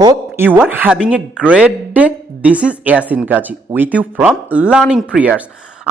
Hope you are having a great day. This is Yasin Gaji with you from Learning Prayers.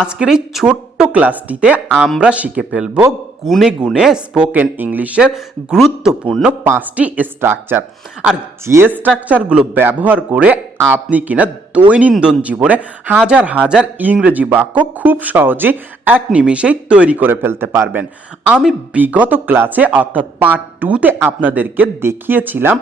আজকের এই ছোট্ট ক্লাসটিতে আমরা শিখে ফেলব গুনে গুনে স্পোকেন ইংলিশের গুরুত্বপূর্ণ 5টি স্ট্রাকচার। আর যে স্ট্রাকচারগুলো ব্যবহার করে আপনি কিনা দৈনন্দিন জীবনে হাজার হাজার ইংরেজি বাক্য খুব সহজেই এক নিমিষেই তৈরি করে ফেলতে পারবেন। আমি বিগত ক্লাসে অর্থাৎ পার্ট 2তে আপনাদেরকে দেখিয়েছিলাম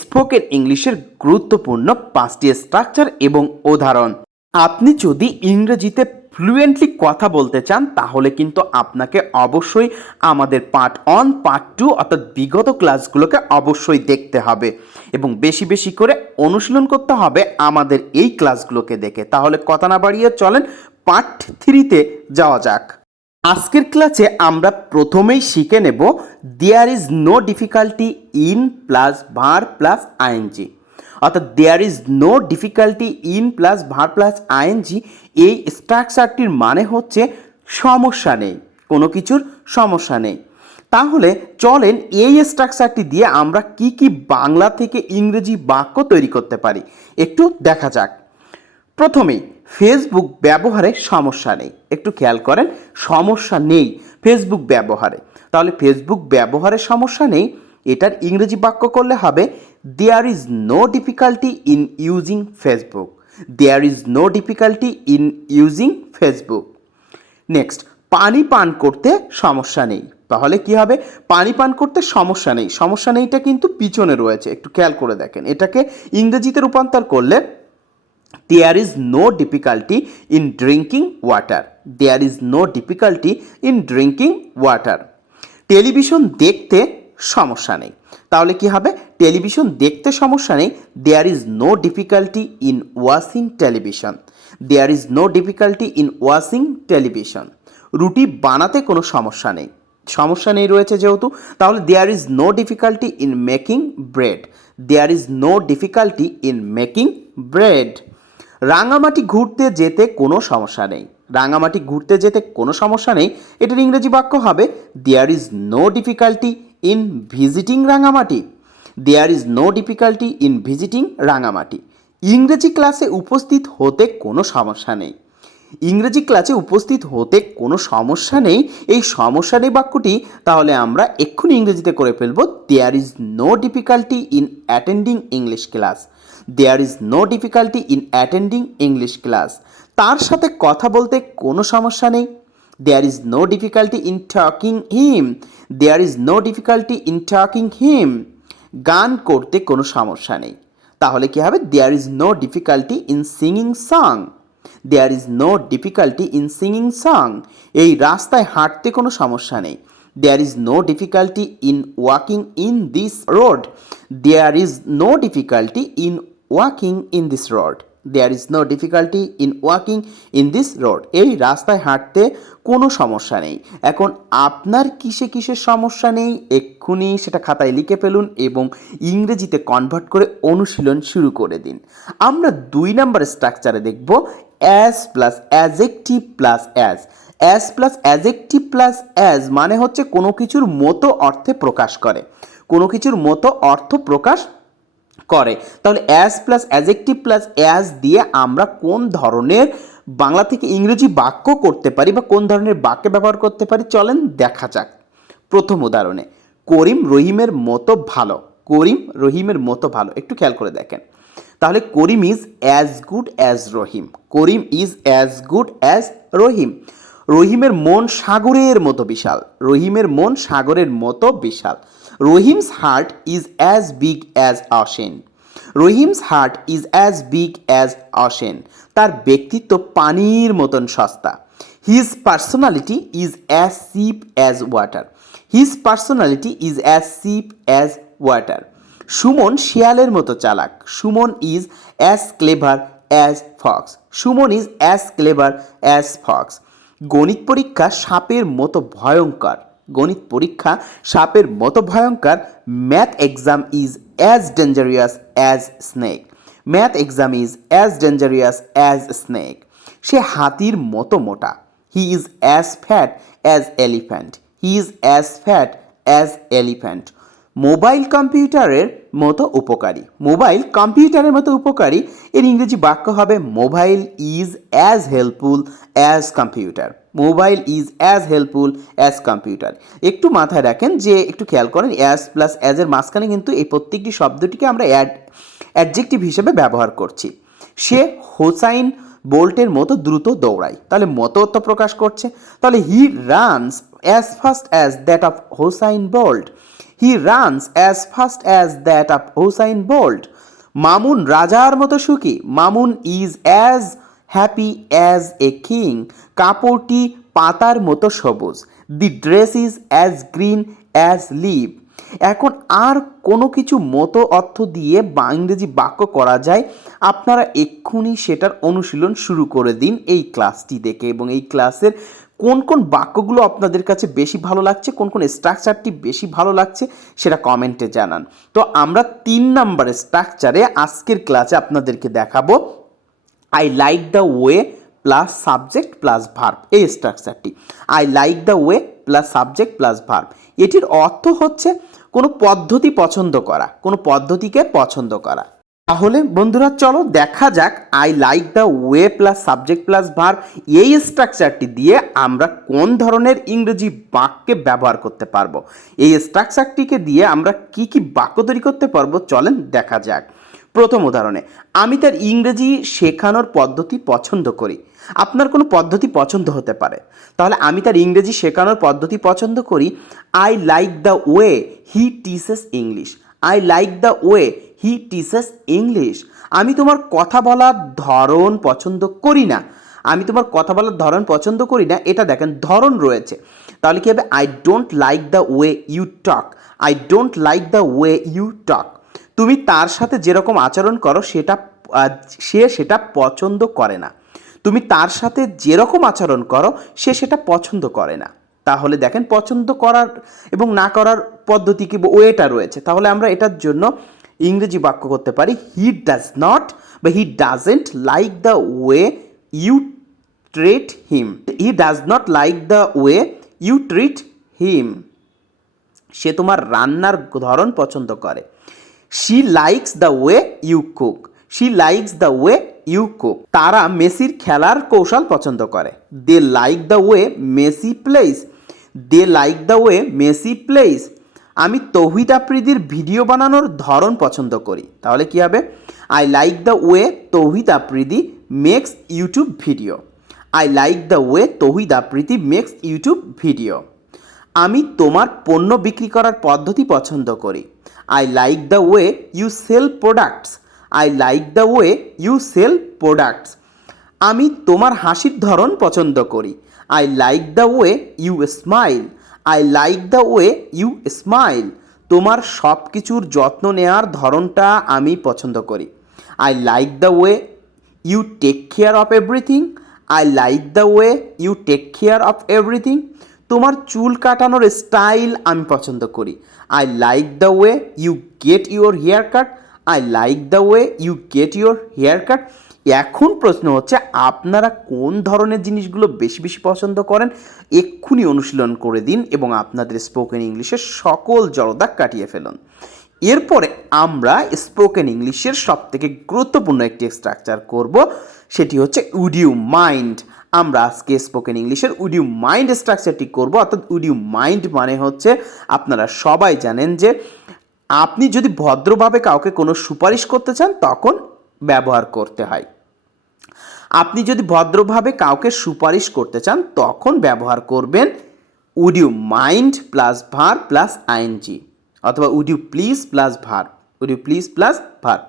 স্পোকেন ইংলিশের গুরুত্বপূর্ণ 5টি স্ট্রাকচার এবং উদাহরণ। আপনি যদি ইংরেজিতে ফ্লুয়েন্টলি কথা বলতে চান তাহলে কিন্তু আপনাকে অবশ্যই আমাদের পার্ট 1, পার্ট 2 অর্থাৎ বিগত ক্লাসগুলোকে অবশ্যই দেখতে হবে এবং বেশি বেশি করে অনুশীলন করতে হবে আমাদের এই ক্লাসগুলোকে দেখে। তাহলে কথা না বাড়িয়ে চলেন পার্ট 3তে যাওয়া যাক। আজকের ক্লাসে আমরা প্রথমেই শিখে নেব there is no difficulty in plus verb plus ING, অর্থাৎ there is no difficulty in plus verb plus ING. এই স্ট্রাকচারটির মানে হচ্ছে সমস্যা নেই, কোনো কিছুর সমস্যা নেই। তাহলে চলেন এই স্ট্রাকচারটি দিয়ে আমরা কি কি বাংলা থেকে ইংরেজি বাক্য তৈরি করতে পারি একটু দেখা যাক। প্রথমেই ফেসবুক ব্যবহারে সমস্যা নেই, একটু খেয়াল করেন, সমস্যা নেই ফেসবুক ব্যবহারে। তাহলে ফেসবুক ব্যবহারে সমস্যা নেই, এটার ইংরেজি বাক্য করলে হবে there is no difficulty in using Facebook. There is no difficulty in using Facebook. Next, পানি পান করতে সমস্যা নেই। তাহলে কি হবে? পানি পান করতে সমস্যা নেই, সমস্যা নেইটা কিন্তু পিছনে রয়েছে, একটু খেয়াল করে দেখেন। এটাকে ইংরেজিতে রূপান্তর করলে there is no difficulty in drinking water. There is no difficulty in drinking water. Television দেখতে সমস্যা নেই। তাহলে কি হবে? টেলিভিশন দেখতে সমস্যা নেই, there is no difficulty in watching television. There is no difficulty in watching television. রুটি বানাতে কোনো সমস্যা নেই, সমস্যা নেই রয়েছে যেহেতু, তাহলে there is no difficulty in making bread. There is no difficulty in making bread. Rangamati ঘুরতে যেতে কোনো সমস্যা নেই। রাঙামাটি ঘুরতে যেতে কোনো সমস্যা নেই, এটার ইংরেজি বাক্য হবে there is no difficulty in visiting Rangamati. There is no difficulty in visiting Rangamati. ইংরেজি ক্লাসে উপস্থিত হতে কোনো সমস্যা নেই। ইংরেজি ক্লাসে উপস্থিত হতে কোনো সমস্যা নেই, এই সমস্যা নেই বাক্যটি তাহলে আমরা এক্ষুনি ইংরেজিতে করে ফেলবো there is no difficulty in attending English class. There is no difficulty in attending English class. তার সাথে কথা বলতে কোনো সমস্যা নেই। There is no difficulty in talking him. There is no difficulty in talking him. গান করতে কোনো সমস্যা নেই, তাহলে কি হবে? There is no difficulty in singing song. There is no difficulty in singing song. এই রাস্তায় হাঁটতে কোনো সমস্যা নেই। There is no difficulty in walking in this road. There is no difficulty in walking in this road. There is no difficulty in walking in this road. এই রাস্তায় হাঁটতে কোনো সমস্যা নেই। এখন আপনার কিসে কিসের সমস্যা নেই এক্ষুনি সেটা খাতায় লিখে ফেলুন এবং ইংরেজিতে কনভার্ট করে অনুশীলন শুরু করে দিন। আমরা 2 নম্বর স্ট্রাকচারে দেখব as plus adjective plus as. As plus adjective plus as মানে হচ্ছে কোনো কিছুর মতো অর্থে প্রকাশ করে, কোনো কিছুর মতো অর্থ প্রকাশ করে। তাহলে as plus adjective plus as দিয়ে আমরা কোন ধরনের বাংলা থেকে ইংরেজি বাক্য করতে পারি বা কোন ধরনের বাক্য ব্যবহার করতে পারি চলেন দেখা যাক। প্রথম উদাহরণে করিম রহিমের মতো ভালো। করিম রহিমের মতো ভালো, একটু খেয়াল করে দেখেন। তাহলে Karim is as good as Rahim. Karim is as good as Rahim. রহিমের মন সাগরের মতো বিশাল। রহিমের মন সাগরের মতো বিশাল। Rahim's heart is as big as ocean. Rahim's heart is as big as ocean. তার ব্যক্তিত্ব পানির মতন সস্তা। His personality is as cheap as water. His personality is as cheap as water. Suman শিয়ালের মতো চালাক। Suman is as clever as fox. Suman is as clever as Fox. গণিত পরীক্ষা সাপের মতো ভয়ঙ্কর। গণিত পরীক্ষা সাপের মতো ভয়ঙ্কর। Math exam is as dangerous as snake. Math exam is as dangerous as snake. সে হাতির মতো মোটা। He is as fat as elephant. He is as fat as elephant. Mobile কম্পিউটারের মতো উপকারী। মোবাইল কম্পিউটারের মতো উপকারী এর ইংরেজি বাক্য হবে mobile is as helpful as computer. Mobile is as helpful as computer. একটু মাথায় রাখেন যে একটু খেয়াল করেন অ্যাজ প্লাস অ্যাজের মাঝখানে কিন্তু এই প্রত্যেকটি শব্দটিকে আমরা অ্যাডজেক্টিভ হিসেবে ব্যবহার করছি। সে হোসাইন বোল্টের মতো দ্রুত দৌড়ায়, তাহলে মতত্ব প্রকাশ করছে। তাহলে he runs as fast as that of Usain Bolt. He runs as fast as that of Usain Bolt. Mamun রাজার মতো সুখী। Mamun is as happy as a king. কাপড়টি পাতার মতো সবুজ। The dress is as green as leaf. এখন আর কোনো কিছু মতো অর্থ দিয়ে বা ইংরেজি বাক্য করা যায়, আপনারা এক্ষুনি সেটার অনুশীলন শুরু করে দিন এই ক্লাসটি দেখে, এবং এই ক্লাসের কোন কোন বাক্যগুলো আপনাদের কাছে বেশি ভালো লাগছে, কোন কোন স্ট্রাকচারটি বেশি ভালো লাগছে সেটা কমেন্টে জানান। তো আমরা 3 নম্বরের স্ট্রাকচারে আজকের ক্লাসে আপনাদেরকে দেখাবো I like the way plus subject plus verb. এই স্ট্রাকচারটি I like the way plus subject plus verb, এটির অর্থ হচ্ছে কোনো পদ্ধতি পছন্দ করা, কোনো পদ্ধতিকে পছন্দ করা। তাহলে বন্ধুরা চলো দেখা যাক I like the way plus subject plus verb এই স্ট্রাকচারটি দিয়ে আমরা কোন ধরনের ইংরেজি বাক্যে ব্যবহার করতে পারবো। এই স্ট্রাকচারটিকে দিয়ে আমরা কি কি বাক্য তৈরি করতে পারবো চলেন দেখা যাক। প্রথম উদাহরণে আমি তার ইংরেজি শেখানোর পদ্ধতি পছন্দ করি। আপনার কোনো পদ্ধতি পছন্দ হতে পারে, তাহলে আমি তার ইংরেজি শেখানোর পদ্ধতি পছন্দ করি। I like the way he teaches English. I like the way he teaches English. আমি তোমার কথা বলার ধরন পছন্দ করি না। আমি তোমার কথা বলার ধরন পছন্দ করি না, এটা দেখেন ধরন রয়েছে, তাহলে কি হবে I don't like the way you talk. I don't like the way you talk. তুমি তার সাথে যেরকম আচরণ করো সে সেটা পছন্দ করে না। তুমি তার সাথে যেরকম আচরণ করো সে সেটা পছন্দ করে না। তাহলে দেখেন পছন্দ করার এবং না করার পদ্ধতি কি ওয়েটা রয়েছে, তাহলে আমরা এটার জন্য ইংরেজি বাক্য করতে পারি হি ডাজ নট বা he doesn't like the way you treat him. He does not like the way you treat him. সে তোমার রান্নার ধরন পছন্দ করে। She likes the way you cook. She likes the way you cook. তারা মেসির খেলার কৌশল পছন্দ করে। They like the way Messi plays. They like the way Messi plays. আমি তৌহিদ আফ্রিদির ভিডিও বানানোর ধরন পছন্দ করি, তাহলে কি হবে I like the way Touhid Afridi makes YouTube video. I like the way Touhid Afridi makes YouTube video. আমি তোমার পণ্য বিক্রি করার পদ্ধতি পছন্দ করি। I like the way you sell products. I like the way you sell products. আমি তোমার হাসির ধরন পছন্দ করি। I like the way you smile. I like the way you smile. তোমার সব কিছুর যত্ন নেওয়ার ধরনটা আমি পছন্দ করি। I like the way you take care of everything. I like the way you take care of everything. তোমার চুল কাটানোর স্টাইল আমি পছন্দ করি। I like the way you get your hair cut. I like the way you get your hair cut. এখন প্রশ্ন হচ্ছে আপনারা কোন ধরনের জিনিসগুলো বেশি বেশি পছন্দ করেন, এক্ষুনি অনুশীলন করে দিন এবং আপনাদের স্পোকেন ইংলিশের সকল জড়তা কাটিয়ে ফেলুন। এরপরে আমরা স্পোকেন ইংলিশের সবথেকে গুরুত্বপূর্ণ একটি স্ট্রাকচার করব, সেটি হচ্ছে উড ইউ মাইন্ড। আমরা আজকে স্পোকেন ইংলিশের উড ইউ মাইন্ড স্ট্রাকচারটি করব। অর্থাৎ উড ইউ মাইন্ড মানে হচ্ছে আপনারা সবাই জানেন যে আপনি যদি ভদ্রভাবে কাউকে কোনো সুপারিশ করতে চান তখন ব্যবহার করতে হয়। আপনি যদি ভদ্রভাবে কাউকে সুপারিশ করতে চান তখন ব্যবহার করবেন would you mind plus verb plus ING, অথবা would you please plus verb. Would you please plus verb.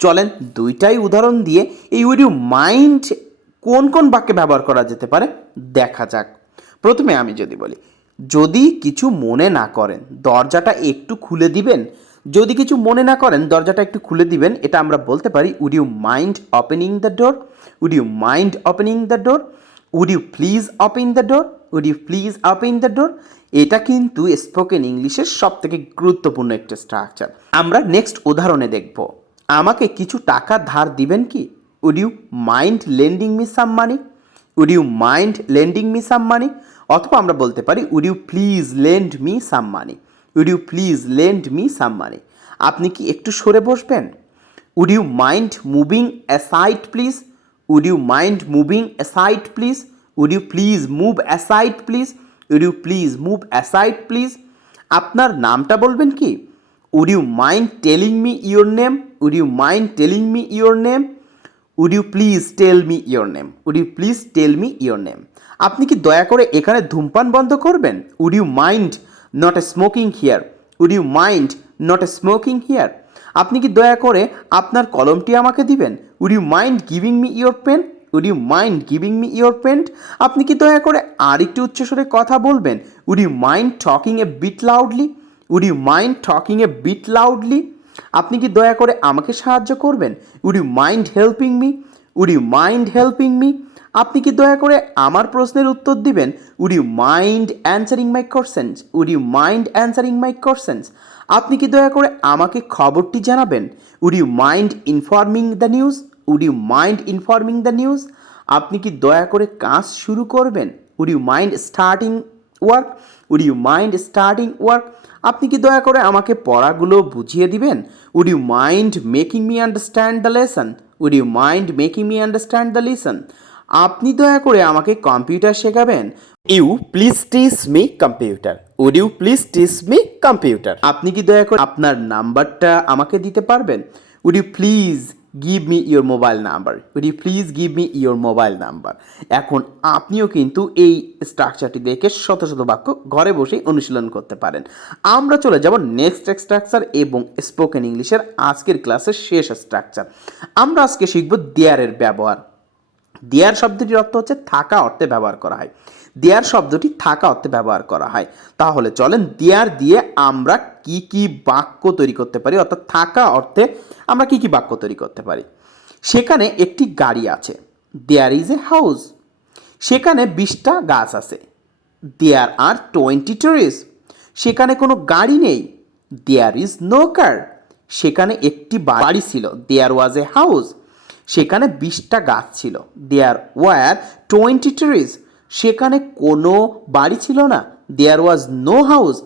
চলেন দুইটাই উদাহরণ দিয়ে এই উড ইউ মাইন্ড কোন কোন বাক্যে ব্যবহার করা যেতে পারে দেখা যাক। প্রথমে আমি যদি বলি যদি কিছু মনে না করেন দরজাটা একটু খুলে দিবেন। যদি কিছু মনে না করেন দরজাটা একটু খুলে দিবেন, এটা আমরা বলতে পারি would you mind opening the door. Would you mind opening the door. Would you please open the door. Would you please open the door. এটা কিন্তু স্পোকেন ইংলিশের সবথেকে গুরুত্বপূর্ণ একটা স্ট্রাকচার। আমরা নেক্সট উদাহরণে দেখব আমাকে কিছু টাকা ধার দিবেন কি। Would you mind lending me some money. Would you mind lending me some money. অথবা আমরা বলতে পারি would you please lend me some money. Would you please lend me some money. আপনি কি একটু সরে বসবেন? Would you mind moving aside please? Would you mind moving aside please? Would you please move aside please? Would you please move aside please? আপনার নামটা বলবেন কি? Would you mind telling me your name? Would you mind telling me your name? Would you please tell me your name? Would you please tell me your name? আপনি কি দয়া করে এখানে ধূমপান বন্ধ করবেন? Would you mind not a smoking here? Would you mind not a smoking here? আপনি কি দয়া করে আপনার কলমটি আমাকে দিবেন? Would you mind giving me your pen? Would you mind giving me your pen? আপনি কি দয়া করে আর একটু উচ্চস্বরে কথা বলবেন? Would you mind talking a bit loudly? Would you mind talking a bit loudly? আপনি কি দয়া করে আমাকে সাহায্য করবেন? Would you mind helping me? Would you mind helping me? আপনি কি দয়া করে আমার প্রশ্নের উত্তর দিবেন? Would you mind answering my questions? Would you mind answering my questions? আপনি কি দয়া করে আমাকে খবরটি জানাবেন? Would you mind informing the news? Would you mind informing the news? আপনি কি দয়া করে কাজ শুরু করবেন? Would you mind starting work? Would you mind starting work? আপনি কি দয়া করে আমাকে পড়াগুলো বুঝিয়ে দিবেন? Would you mind making me understand the lesson? Would you mind making me understand the lesson? আপনি দয়া করে আমাকে কম্পিউটার শেখাবেন? You please teach me computer? Would you please teach me computer? আপনি কি দয়া করে আপনার নাম্বারটা আমাকে দিতে পারবেন? Would you please give me your mobile number? Would you please give me your mobile number? এখন আপনিও কিন্তু এই স্ট্রাকচারটি দেখে শত শত বাক্য ঘরে বসেই অনুশীলন করতে পারেন। আমরা চলে যাব নেক্সট স্ট্রাকচার এবং স্পোকেন ইংলিশের আজকের ক্লাসের শেষ স্ট্রাকচার। আমরা আজকে শিখব দেয়ারের ব্যবহার। দেয়ার শব্দটির অর্থ হচ্ছে থাকা অর্থে ব্যবহার করা হয়। দেয়ার শব্দটি থাকা অর্থে ব্যবহার করা হয়। তাহলে চলেন দেয়ার দিয়ে আমরা কি কি বাক্য তৈরি করতে পারি, অর্থাৎ থাকা অর্থে আমরা কি কি বাক্য তৈরি করতে পারি। সেখানে একটি গাড়ি আছে। There is a house. সেখানে 20টা গাছ আছে। There are 20 trees. সেখানে কোনো গাড়ি নেই। There is no car. সেখানে একটি বাড়ি ছিল। There was a house. সেখানে 20টা গাছ ছিল। There were 20 trees. সেখানে কোনো বাড়ি ছিল না। There was no house.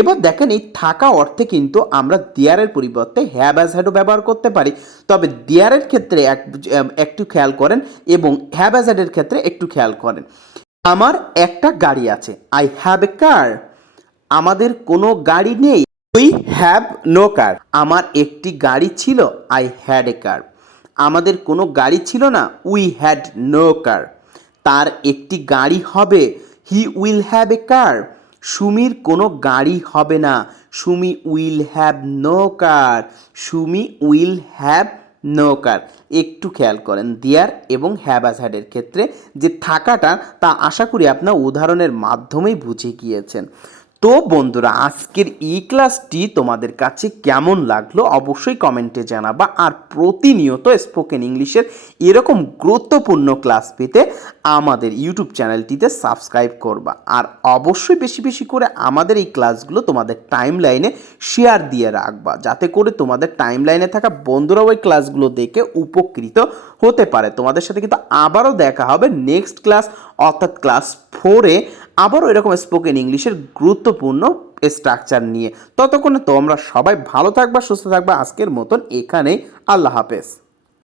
এবার দেখেন এই থাকা অর্থে কিন্তু আমরা দেয়ারের পরিবর্তে হ্যাভ অ্যাজ হ্যাডও ব্যবহার করতে পারি। তবে দেয়ারের ক্ষেত্রে একটু খেয়াল করেন এবং হ্যাভ অ্যাজ হ্যাডের ক্ষেত্রে একটু খেয়াল করেন। আমার একটা গাড়ি আছে। I have a car. আমাদের কোনো গাড়ি নেই। We have no car. আমার একটি গাড়ি ছিল। I had a car. আমাদের কোনো গাড়ি ছিল না। We had no car. তার একটি গাড়ি হবে। He will have a car. সুমির কোনো গাড়ি হবে না। Sumi will have no car. Sumi will have no car. একটু খেয়াল করেন দেয়ার এবং হ্যাভ অ্যাজ হ্যাডের ক্ষেত্রে যে থাকাটা, তা আশা করি আপনার উদাহরণের মাধ্যমেই বুঝে গিয়েছেন। তো বন্ধুরা, আজকের এই ক্লাসটি তোমাদের কাছে কেমন লাগলো অবশ্যই কমেন্টে জানাবা। আর প্রতিনিয়ত স্পোকেন ইংলিশের এরকম গুরুত্বপূর্ণ ক্লাস পেতে আমাদের ইউটিউব চ্যানেলটিতে সাবস্ক্রাইব করবা। আর অবশ্যই বেশি বেশি করে আমাদের এই ক্লাসগুলো তোমাদের টাইম লাইনে শেয়ার দিয়ে রাখবা, যাতে করে তোমাদের টাইম লাইনে থাকা বন্ধুরাও ওই ক্লাসগুলো দেখে উপকৃত হতে পারে। তোমাদের সাথে কিন্তু আবারও দেখা হবে নেক্সট ক্লাস, অর্থাৎ ক্লাস 4-এ আবারও এরকম স্পোকেন ইংলিশের গুরুত্বপূর্ণ স্ট্রাকচার নিয়ে। ততক্ষণে তোমরা সবাই ভালো থাকবা, সুস্থ থাকবা। আজকের মতন এখানেই, আল্লাহ হাফেজ।